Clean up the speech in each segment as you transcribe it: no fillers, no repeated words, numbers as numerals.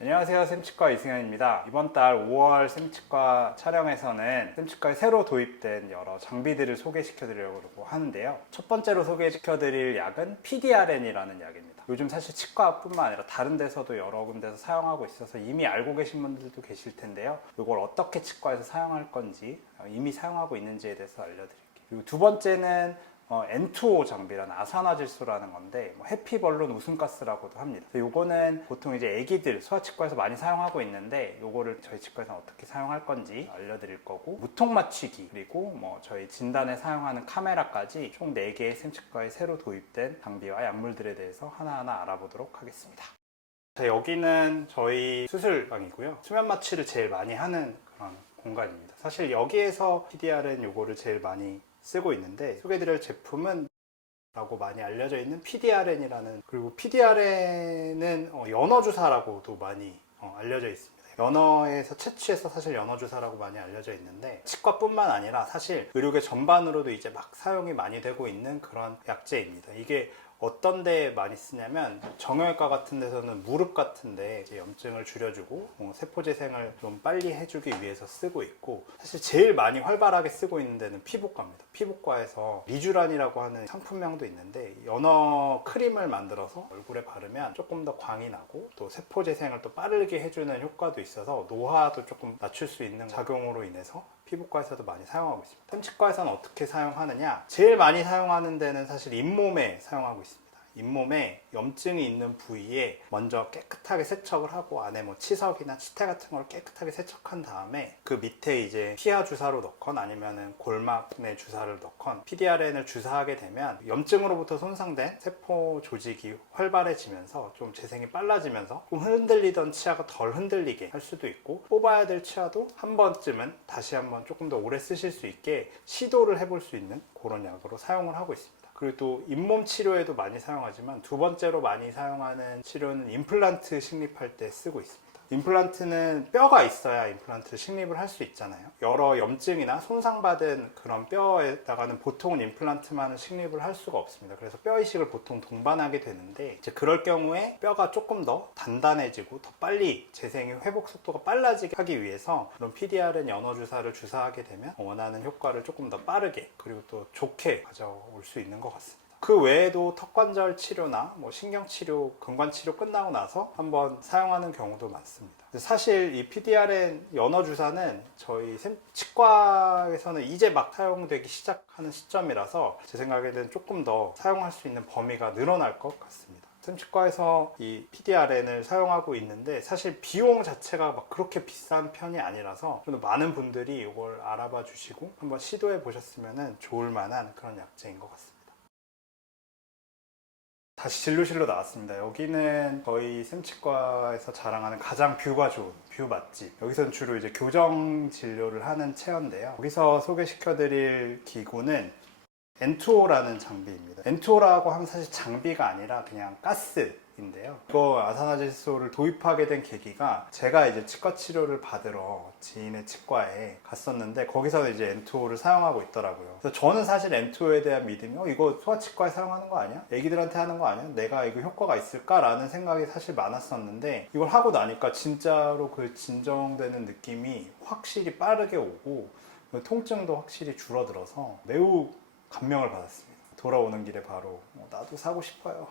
안녕하세요, 샘치과 이승현입니다. 이번 달 5월 샘치과 촬영에서는 샘치과에 새로 도입된 여러 장비들을 소개시켜 드리려고 하는데요. 첫 번째로 소개시켜 드릴 약은 PDRN이라는 약입니다. 요즘 사실 치과뿐만 아니라 다른 데서도 여러 군데서 사용하고 있어서 이미 알고 계신 분들도 계실 텐데요. 이걸 어떻게 치과에서 사용할 건지, 이미 사용하고 있는지에 대해서 알려드릴게요. 그리고 두 번째는 N2O 장비라는 아산화질소라는 건데 해피벌룬 웃음가스라고도 합니다. 요거는 보통 이제 애기들 소아치과에서 많이 사용하고 있는데 요거를 저희 치과에서 어떻게 사용할 건지 알려드릴 거고, 무통 맞추기, 그리고 저희 진단에 사용하는 카메라까지 총 4개의 샘치과에 새로 도입된 장비와 약물들에 대해서 하나하나 알아보도록 하겠습니다. 자, 여기는 저희 수술방이고요. 수면 마취를 제일 많이 하는 그런 공간입니다. 사실 여기에서 PDRN 요거를 제일 많이 쓰고 있는데, 소개드릴 제품은 라고 많이 알려져 있는 PDRN이라는, 그리고 PDRN은 연어주사라고도 많이 알려져 있습니다. 연어에서 채취해서 사실 연어주사라고 많이 알려져 있는데, 치과뿐만 아니라 사실 의료계 전반으로도 이제 막 사용이 많이 되고 있는 그런 약제입니다. 이게 어떤 데 많이 쓰냐면 정형외과 같은 데서는 무릎 같은데 이제 염증을 줄여주고 세포 재생을 좀 빨리 해주기 위해서 쓰고 있고, 사실 제일 많이 활발하게 쓰고 있는 데는 피부과입니다. 피부과에서 리쥬란이라고 하는 상품명도 있는데, 연어 크림을 만들어서 얼굴에 바르면 조금 더 광이 나고 또 세포 재생을 또 빠르게 해주는 효과도 있어서 노화도 조금 낮출 수 있는 작용으로 인해서 피부과에서도 많이 사용하고 있습니다. 샘치과에서는 어떻게 사용하느냐, 제일 많이 사용하는 데는 사실 잇몸에 사용하고 있습니다. 잇몸에 염증이 있는 부위에 먼저 깨끗하게 세척을 하고, 안에 치석이나 치태 같은 걸 깨끗하게 세척한 다음에 그 밑에 이제 피하 주사로 넣건 아니면은 골막 내 주사를 넣건 PDRN을 주사하게 되면 염증으로부터 손상된 세포 조직이 활발해지면서 좀 재생이 빨라지면서 좀 흔들리던 치아가 덜 흔들리게 할 수도 있고, 뽑아야 될 치아도 한 번쯤은 다시 한번 조금 더 오래 쓰실 수 있게 시도를 해볼 수 있는 그런 약으로 사용을 하고 있습니다. 그리고 또 잇몸 치료에도 많이 사용하지만 두 번째로 많이 사용하는 치료는 임플란트 식립할 때 쓰고 있습니다. 임플란트는 뼈가 있어야 임플란트를 식립을 할 수 있잖아요. 여러 염증이나 손상받은 그런 뼈에다가는 보통은 임플란트만은 식립을 할 수가 없습니다. 그래서 뼈 이식을 보통 동반하게 되는데, 이제 그럴 경우에 뼈가 조금 더 단단해지고 더 빨리 재생이 회복 속도가 빨라지게 하기 위해서 그런 PDRN 연어주사를 주사하게 되면 원하는 효과를 조금 더 빠르게 그리고 또 좋게 가져올 수 있는 것 같습니다. 그 외에도 턱관절 치료나 신경치료, 근관치료 끝나고 나서 한번 사용하는 경우도 많습니다. 사실 이 PDRN 연어주사는 저희 치과에서는 이제 막 사용되기 시작하는 시점이라서 제 생각에는 조금 더 사용할 수 있는 범위가 늘어날 것 같습니다. 샘치과에서 이 PDRN을 사용하고 있는데, 사실 비용 자체가 막 그렇게 비싼 편이 아니라서 좀 더 많은 분들이 이걸 알아봐 주시고 한번 시도해 보셨으면 좋을 만한 그런 약제인 것 같습니다. 다시 진료실로 나왔습니다. 여기는 저희 샘치과에서 자랑하는 가장 뷰가 좋은 뷰 맛집. 여기서는 주로 이제 교정 진료를 하는 체어인데요. 여기서 소개시켜 드릴 기구는 N2O라는 장비입니다. N2O라고 하면 사실 장비가 아니라 그냥 가스인데요. 이거 아산화질소를 도입하게 된 계기가, 제가 이제 치과 치료를 받으러 지인의 치과에 갔었는데 거기서는 이제 N2O를 사용하고 있더라고요. 그래서 저는 사실 N2O에 대한 믿음이 이거 소아치과에 사용하는 거 아니야? 애기들한테 하는 거 아니야? 내가 이거 효과가 있을까? 라는 생각이 사실 많았었는데, 이걸 하고 나니까 진짜로 그 진정되는 느낌이 확실히 빠르게 오고 통증도 확실히 줄어들어서 매우 감명을 받았습니다. 돌아오는 길에 바로 나도 사고 싶어요.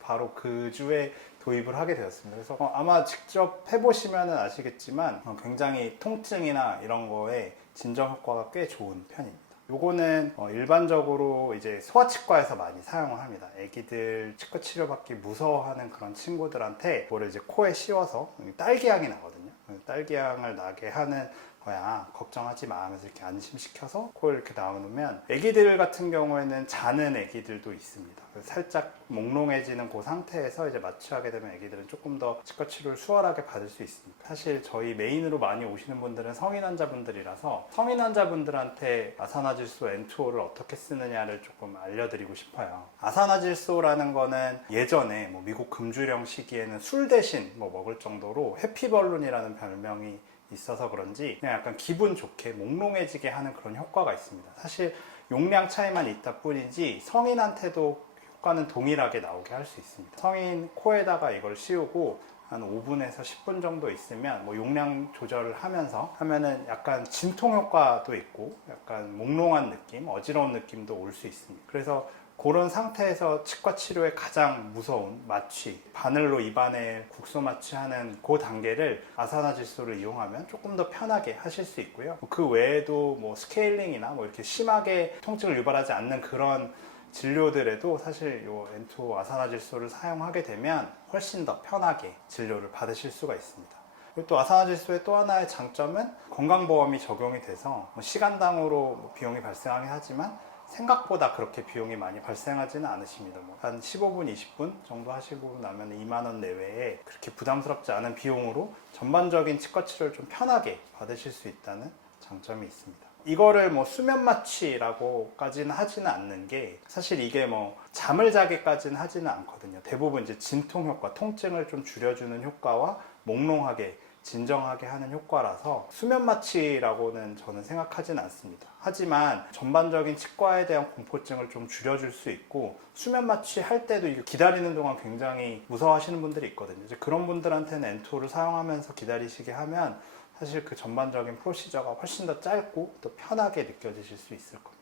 바로 그 주에 도입을 하게 되었습니다. 그래서 아마 직접 해보시면 아시겠지만 굉장히 통증이나 이런 거에 진정 효과가 꽤 좋은 편입니다. 요거는 일반적으로 이제 소아치과에서 많이 사용을 합니다. 애기들 치과 치료받기 무서워하는 그런 친구들한테 이거를 이제 코에 씌워서 딸기향이 나거든요. 딸기향을 나게 하는 거야, 걱정하지 마 하면서 이렇게 안심시켜서 코를 이렇게 놔놓으면, 애기들 같은 경우에는 자는 애기들도 있습니다. 살짝 몽롱해지는 그 상태에서 이제 마취하게 되면 애기들은 조금 더 치과 치료를 수월하게 받을 수 있습니다. 사실 저희 메인으로 많이 오시는 분들은 성인 환자분들이라서 성인 환자분들한테 아산화질소 N2O를 어떻게 쓰느냐를 조금 알려드리고 싶어요. 아산화질소라는 거는 예전에 미국 금주령 시기에는 술 대신 먹을 정도로 해피벌룬이라는 별명이 있어서 그런지 그냥 약간 기분 좋게 몽롱해지게 하는 그런 효과가 있습니다. 사실 용량 차이만 있다 뿐이지 성인한테도 효과는 동일하게 나오게 할 수 있습니다. 성인 코에다가 이걸 씌우고 한 5분에서 10분 정도 있으면 뭐 용량 조절을 하면서 하면은 약간 진통 효과도 있고 약간 몽롱한 느낌, 어지러운 느낌도 올 수 있습니다. 그래서 그런 상태에서 치과 치료의 가장 무서운 마취, 바늘로 입안에 국소 마취하는 그 단계를 아사나 질소를 이용하면 조금 더 편하게 하실 수 있고요. 그 외에도 뭐 스케일링이나 뭐 이렇게 심하게 통증을 유발하지 않는 그런 진료들에도 사실 이 엔투 아사나 질소를 사용하게 되면 훨씬 더 편하게 진료를 받으실 수가 있습니다. 그리고 또 아사나 질소의 또 하나의 장점은 건강보험이 적용이 돼서 시간당으로 비용이 발생하긴 하지만 생각보다 그렇게 비용이 많이 발생하지는 않으십니다. 한 15분, 20분 정도 하시고 나면 2만 원 내외에 그렇게 부담스럽지 않은 비용으로 전반적인 치과 치료를 좀 편하게 받으실 수 있다는 장점이 있습니다. 이거를 뭐 수면 마취라고까지는 하지는 않는 게 사실 이게 뭐 잠을 자게까지는 하지는 않거든요. 대부분 이제 진통 효과, 통증을 좀 줄여주는 효과와 몽롱하게 진정하게 하는 효과라서 수면 마취라고는 저는 생각하지는 않습니다. 하지만 전반적인 치과에 대한 공포증을 좀 줄여줄 수 있고 수면 마취 할 때도 이게 기다리는 동안 굉장히 무서워하시는 분들이 있거든요. 이제 그런 분들한테는 엔토를 사용하면서 기다리시게 하면 사실 그 전반적인 프로시저가 훨씬 더 짧고 또 편하게 느껴지실 수 있을 겁니다.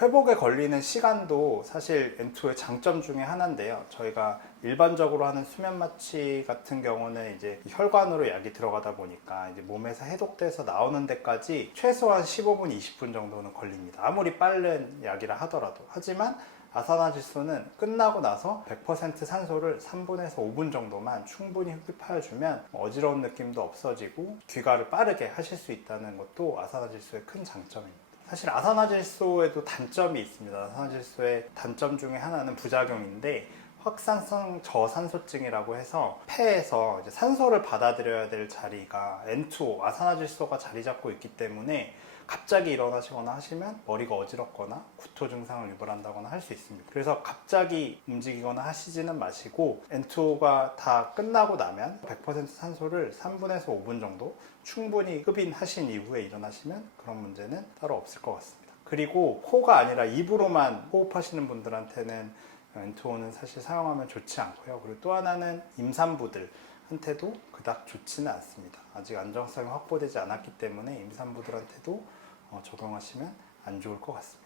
회복에 걸리는 시간도 사실 엔투의 장점 중에 하나인데요. 저희가 일반적으로 하는 수면 마취 같은 경우는 이제 혈관으로 약이 들어가다 보니까 이제 몸에서 해독돼서 나오는 데까지 최소한 15분, 20분 정도는 걸립니다. 아무리 빠른 약이라 하더라도. 하지만 아사나 질소는 끝나고 나서 100% 산소를 3분에서 5분 정도만 충분히 흡입하여주면 어지러운 느낌도 없어지고 귀가를 빠르게 하실 수 있다는 것도 아사나 질소의 큰 장점입니다. 사실 아사나 질소에도 단점이 있습니다. 아사나 질소의 단점 중에 하나는 부작용인데 확산성 저산소증이라고 해서 폐에서 이제 산소를 받아들여야 될 자리가 N2O, 아사나 질소가 자리 잡고 있기 때문에 갑자기 일어나시거나 하시면 머리가 어지럽거나 구토 증상을 유발한다거나 할 수 있습니다. 그래서 갑자기 움직이거나 하시지는 마시고 N2O가 다 끝나고 나면 100% 산소를 3분에서 5분 정도 충분히 흡인하신 이후에 일어나시면 그런 문제는 따로 없을 것 같습니다. 그리고 코가 아니라 입으로만 호흡하시는 분들한테는 N2O는 사실 사용하면 좋지 않고요. 그리고 또 하나는 임산부들한테도 그닥 좋지는 않습니다. 아직 안정성이 확보되지 않았기 때문에 임산부들한테도 적용하시면 안 좋을 것 같습니다.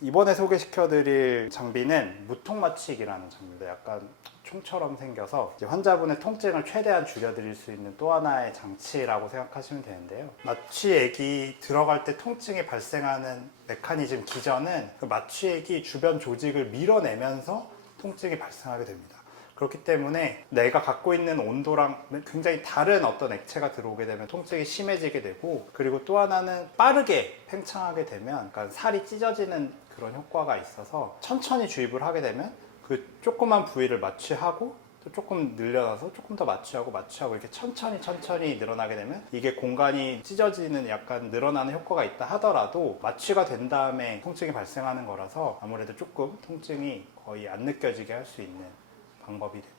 이번에 소개시켜드릴 장비는 무통 마취기라는 장비입니다. 약간 총처럼 생겨서 이제 환자분의 통증을 최대한 줄여드릴 수 있는 또 하나의 장치라고 생각하시면 되는데요. 마취액이 들어갈 때 통증이 발생하는 메커니즘 기전은 그 마취액이 주변 조직을 밀어내면서 통증이 발생하게 됩니다. 그렇기 때문에 내가 갖고 있는 온도랑 굉장히 다른 어떤 액체가 들어오게 되면 통증이 심해지게 되고, 그리고 또 하나는 빠르게 팽창하게 되면 약간 살이 찢어지는 그런 효과가 있어서 천천히 주입을 하게 되면 그 조그만 부위를 마취하고 또 조금 늘려놔서 조금 더 마취하고 이렇게 천천히 늘어나게 되면 이게 공간이 찢어지는 약간 늘어나는 효과가 있다 하더라도 마취가 된 다음에 통증이 발생하는 거라서 아무래도 조금 통증이 거의 안 느껴지게 할 수 있는 방법이 됩니다.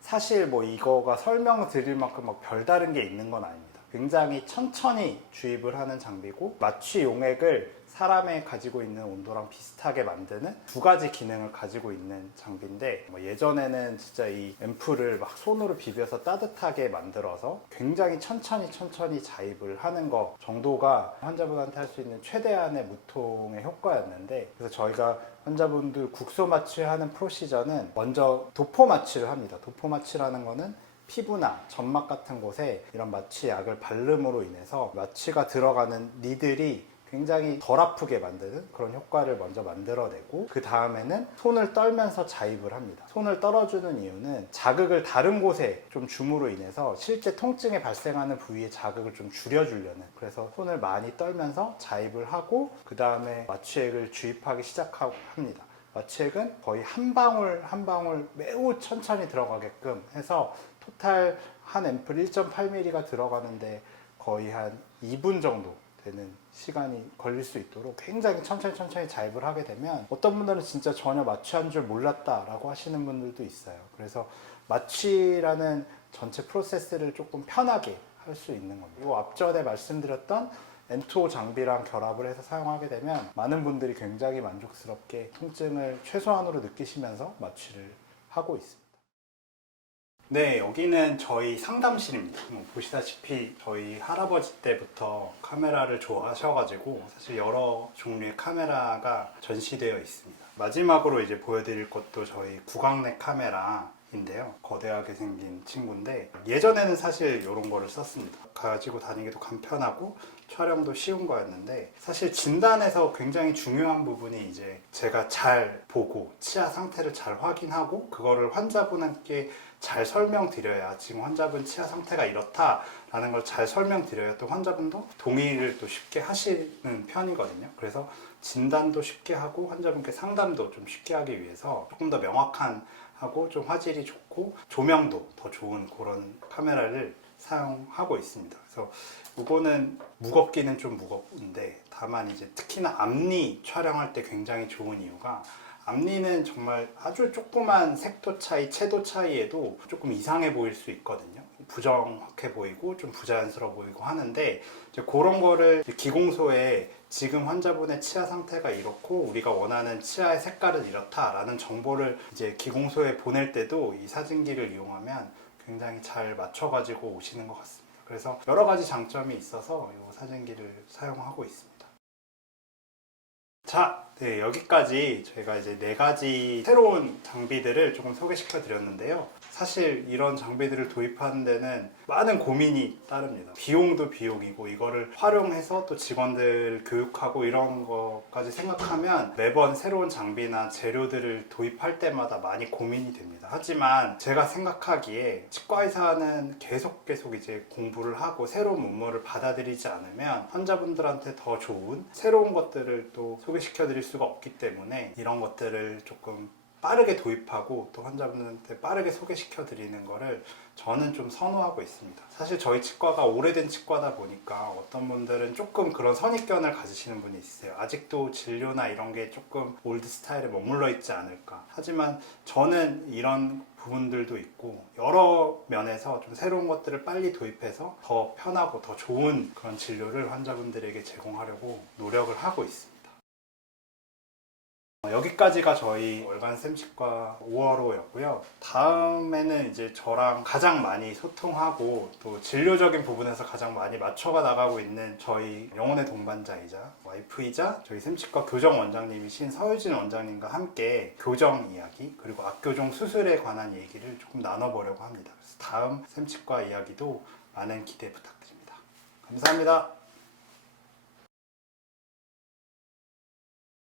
사실 뭐 이거가 설명드릴 만큼 막 별다른 게 있는 건 아닙니다. 굉장히 천천히 주입을 하는 장비고 마취 용액을 사람의 가지고 있는 온도랑 비슷하게 만드는 두 가지 기능을 가지고 있는 장비인데, 뭐 예전에는 진짜 이 앰플을 막 손으로 비벼서 따뜻하게 만들어서 굉장히 천천히 자입을 하는 거 정도가 환자분한테 할 수 있는 최대한의 무통의 효과였는데, 그래서 저희가 환자분들 국소 마취하는 프로시저는 먼저 도포 마취를 합니다. 도포 마취라는 거는 피부나 점막 같은 곳에 이런 마취약을 바름으로 인해서 마취가 들어가는 니들이 굉장히 덜 아프게 만드는 그런 효과를 먼저 만들어내고, 그 다음에는 손을 떨면서 자입을 합니다. 손을 떨어주는 이유는 자극을 다른 곳에 좀 줌으로 인해서 실제 통증이 발생하는 부위의 자극을 좀 줄여주려는, 그래서 손을 많이 떨면서 자입을 하고 그 다음에 마취액을 주입하기 시작합니다. 마취액은 거의 한 방울 한 방울 매우 천천히 들어가게끔 해서 토탈 한 앰플 1.8mm가 들어가는데 거의 한 2분 정도 되는 시간이 걸릴 수 있도록 굉장히 천천히 자입을 하게 되면 어떤 분들은 진짜 전혀 마취한 줄 몰랐다 라고 하시는 분들도 있어요. 그래서 마취라는 전체 프로세스를 조금 편하게 할 수 있는 겁니다. 앞전에 말씀드렸던 엔토 장비랑 결합을 해서 사용하게 되면 많은 분들이 굉장히 만족스럽게 통증을 최소한으로 느끼시면서 마취를 하고 있습니다. 네, 여기는 저희 상담실입니다. 보시다시피 저희 할아버지 때부터 카메라를 좋아하셔가지고 사실 여러 종류의 카메라가 전시되어 있습니다. 마지막으로 이제 보여드릴 것도 저희 구강내 카메라인데요. 거대하게 생긴 친구인데 예전에는 사실 이런 거를 썼습니다. 가지고 다니기도 간편하고 촬영도 쉬운 거였는데 사실 진단에서 굉장히 중요한 부분이 이제 제가 잘 보고 치아 상태를 잘 확인하고 그거를 환자분께 잘 설명드려야 지금 환자분 치아 상태가 이렇다라는 걸 잘 설명드려야 또 환자분도 동의를 또 쉽게 하시는 편이거든요. 그래서 진단도 쉽게 하고 환자분께 상담도 좀 쉽게 하기 위해서 조금 더 명확한 하고 좀 화질이 좋고 조명도 더 좋은 그런 카메라를 사용하고 있습니다. 그래서 이거는 무겁기는 좀 무겁은데 다만 이제 특히나 앞니 촬영할 때 굉장히 좋은 이유가 앞니는 정말 아주 조그만 색도 차이, 채도 차이에도 조금 이상해 보일 수 있거든요. 부정확해 보이고 좀 부자연스러워 보이고 하는데 이제 그런 거를 기공소에 지금 환자분의 치아 상태가 이렇고 우리가 원하는 치아의 색깔은 이렇다라는 정보를 이제 기공소에 보낼 때도 이 사진기를 이용하면 굉장히 잘 맞춰가지고 오시는 것 같습니다. 그래서 여러 가지 장점이 있어서 이 사진기를 사용하고 있습니다. 자, 네, 여기까지 저희가 이제 4가지 새로운 장비들을 조금 소개시켜 드렸는데요. 사실 이런 장비들을 도입하는 데는 많은 고민이 따릅니다. 비용도 비용이고 이거를 활용해서 또 직원들 교육하고 이런 것까지 생각하면 매번 새로운 장비나 재료들을 도입할 때마다 많이 고민이 됩니다. 하지만 제가 생각하기에 치과의사는 계속 이제 공부를 하고 새로운 문물을 받아들이지 않으면 환자분들한테 더 좋은 새로운 것들을 또 소개시켜 드릴 수가 없기 때문에 이런 것들을 조금 빠르게 도입하고 또 환자분한테 빠르게 소개시켜 드리는 거를 저는 좀 선호하고 있습니다. 사실 저희 치과가 오래된 치과다 보니까 어떤 분들은 조금 그런 선입견을 가지시는 분이 있어요. 아직도 진료나 이런 게 조금 올드 스타일에 머물러 있지 않을까. 하지만 저는 이런 부분들도 있고 여러 면에서 좀 새로운 것들을 빨리 도입해서 더 편하고 더 좋은 그런 진료를 환자분들에게 제공하려고 노력을 하고 있습니다. 여기까지가 저희 월간 쌤치과 5월호였고요. 다음에는 이제 저랑 가장 많이 소통하고 또 진료적인 부분에서 가장 많이 맞춰가 나가고 있는 저희 영혼의 동반자이자 와이프이자 저희 쌤치과 교정 원장님이신 서유진 원장님과 함께 교정 이야기 그리고 앞교정 수술에 관한 얘기를 조금 나눠보려고 합니다. 그래서 다음 쌤치과 이야기도 많은 기대 부탁드립니다. 감사합니다.